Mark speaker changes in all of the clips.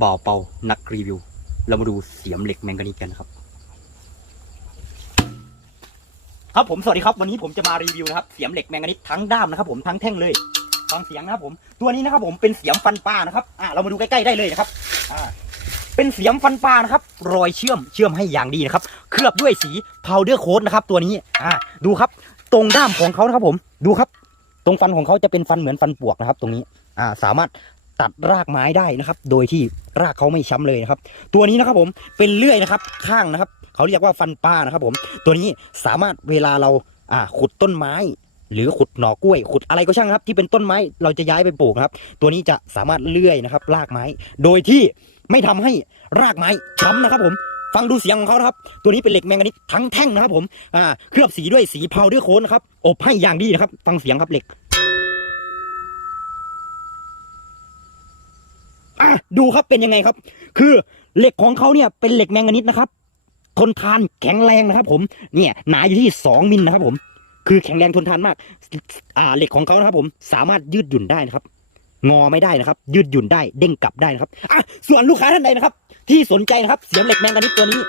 Speaker 1: บ่าวเปานักรีวิว เรามาดูเสียมเหล็กแมงกานีสกันนะครับ ครับผมสวัสดีครับ วันนี้ผมจะมารีวิวนะครับเสียมเหล็กแมงกานีสทั้งด้ามนะครับ ผมทั้งแท่งเลยฟังเสียงนะครับผม ตัวนี้นะครับ ผมเป็นเสียมฟันปลานะครับอ่าเรามาดูใกล้ๆได้เลยนะครับอ่าเป็นเสียมฟันปลานะครับ รอยเชื่อมเชื่อมให้อย่างดีนะครับ เคลือบด้วยสีพาวเดอร์โค้ดนะครับ ตัวนี้อ่าดูครับ ตรงด้ามของเขานะครับ ผมดูครับ ตรงฟันของเขาจะเป็นฟันเหมือนฟันปวกนะครับ ตรงนี้อ่าสามารถ ตัดรากไม้ได้นะครับ โดยที่รากเขาไม่ช้ำเลยนะครับ ตัวนี้นะครับผมเป็นเลื่อยนะครับ ข้างนะครับ เขาเรียกว่าฟันปลานะครับผม ตัวนี้สามารถเวลาเราอ่าขุดต้นไม้ หรือขุดหน่อกล้วย ขุดอะไรก็ช่างนครับ ที่เป็นต้นไม้เราจะย้ายไปปลูกครับ ตัวนี้จะสามารถเลื่อยนะครับ รากไม้ โดยที่ไม่ทำให้รากไม้ช้ำนะครับผมฟังดูเสียงของเขานะครับ ตัวนี้เป็นเหล็กแมงกานีสทั้งแท่งนะครับผม อ่า เคลือบสีด้วยสีเพาดอร์โคนนะครับ อบให้อย่างดีนะครับ ฟังเสียงครับเหล็กอะ ดูครับเป็นยังไงครับ คือเหล็กของเขาเนี่ยเป็นเหล็กแมงกานิสนะครับ ทนทานแข็งแรงนะครับ ผม เนี่ยหนาอยู่ที่สองมิลนะครับผม คือแข็งแรงทนทานมาก อ่าเหล็กของเขานะครับ ผมสามารถยืดหยุ่นได้นะครับ งอไม่ได้นะครับ ยืดหยุ่นได้เด้งกลับได้นะครับอะส่วนลูกค้าท่านใดนะครับ ที่สนใจนะครับเสียมเหล็กแมงกานิสตัวนี้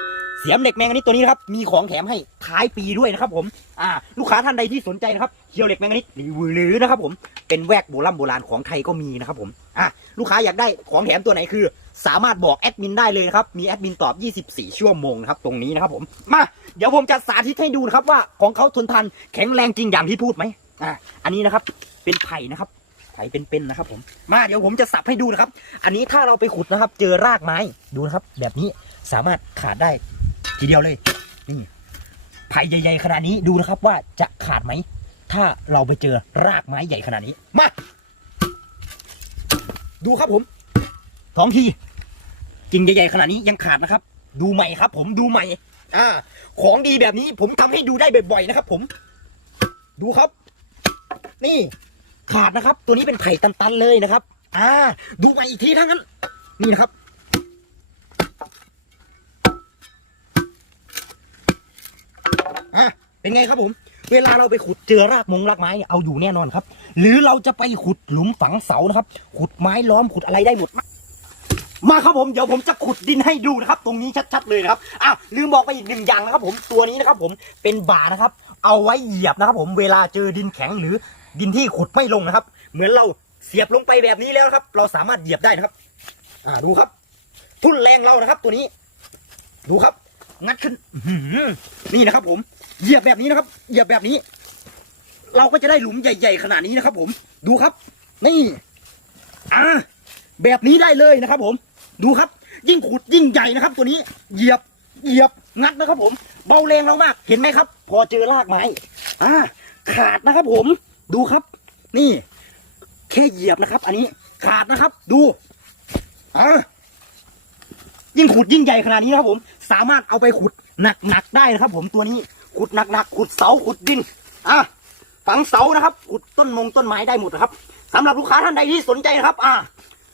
Speaker 1: เสียมเหล็กแมงกานิสตัวนี้นะครับมีของแถมให้ท้ายปีด้วยนะครับ ผมอ่าลูกค้าท่านใดที่สนใจนะครับเคียวเหล็กแมงกานิสหรือหรือนะครับ ผมเป็นแวกโบราณโบราณของไทยก็มีนะครับผมอะลูกค้าอยากได้ของแถมตัวไหนคือ สามารถบอกแอดมินได้เลยนะครับมีแอดมินตอบ 24 ชั่วโมงนะครับตรงนี้นะครับผมมาเดี๋ยวผมจะสาธิตให้ดูนะครับว่าของเขาทนทานแข็งแรงจริงอย่างที่พูดไหมอ่าอันนี้นะครับเป็นไผ่นะครับไผ่เป็นๆนะครับผมมาเดี๋ยวผมจะสับให้ดูนะครับ อันนี้ถ้าเราไปขุดนะครับ เจอรากไม้ดูนะครับ แบบนี้สามารถขาดได้ ทีเดียวเลยนี่ไผ่ใหญ่ๆขนาดนี้ดูนะครับว่าจะขาดไหม ถ้าเราไปเจอรากไม้ใหญ่ขนาดนี้มาดูครับผมสองทีกิ่งใหญ่ๆขนาดนี้ยังขาดนะครับ ดูใหม่ครับ ผมดูใหม่ อ่า ของดีแบบนี้ผมทำให้ดูได้บ่อยๆนะครับ ผม ดูครับ นี่ ขาดนะครับ ตัวนี้เป็นไผ่ตันๆเลยนะครับ อ่า ดูใหม่อีกทีทั้งนั้น นี่นะครับ เป็นไงครับผม เวลาเราไปขุดเจอรากมงรากไม้เนี่ยเอาอยู่แน่นอนครับ หรือเราจะไปขุดหลุมฝังเสานะครับ ขุดไม้ล้อมขุดอะไรได้หมด มาครับผมเดี๋ยวผมจะขุดดินให้ดูนะครับ ตรงนี้ชัดๆเลยนะครับอะลืมบอกไปอีกหนึ่งอย่างนะครับ ผมตัวนี้นะครับ ผมเป็นบ่านะครับ เอาไว้เหยียบนะครับ ผมเวลาเจอดินแข็งหรือดินที่ขุดไม่ลงนะครับ เหมือนเราเสียบลงไปแบบนี้แล้วครับ เราสามารถเหยียบได้นะครับ อ่าดูครับ ทุ่นแรงเรานะครับ ตัวนี้ ดูครับ งัดขึ้นนี่นะครับผมเหยียบแบบนี้นะครับเหยียบแบบนี้ เราก็จะได้หลุมใหญ่ๆขนาดนี้นะครับผมดูครับ นี่อ่าแบบนี้ได้เลยนะครับ ผม ดูครับ ยิ่งขุดยิ่งใหญ่นะครับ ตัวนี้เหยียบเหยียบงัดนะครับ ผม เบาแรงเรามากเห็นไหมครับ พอเจอรากไม้อ่าขาดนะครับ ผมดูครับ นี่ แค่เหยียบนะครับ อันนี้ขาดนะครับ ดูอ่า ยิ่งขุดยิ่งใหญ่ขนาดนี้นะครับผม สามารถเอาไปขุดหนักๆได้นะครับ ผมตัวนี้ขุดหนักๆขุดเสาขุดดินอะฝังเสานะครับขุดต้นมงต้นไม้ได้หมดนะครับสำหรับลูกค้าท่านใดที่สนใจนะครับ อะ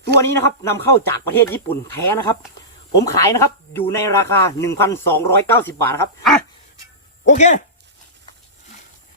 Speaker 1: ตัวนี้นะครับนำเข้าจากประเทศญี่ปุ่นแท้นะครับ ผมขายนะครับอยู่ในราคา 1,290 บาทนะครับอะโอเค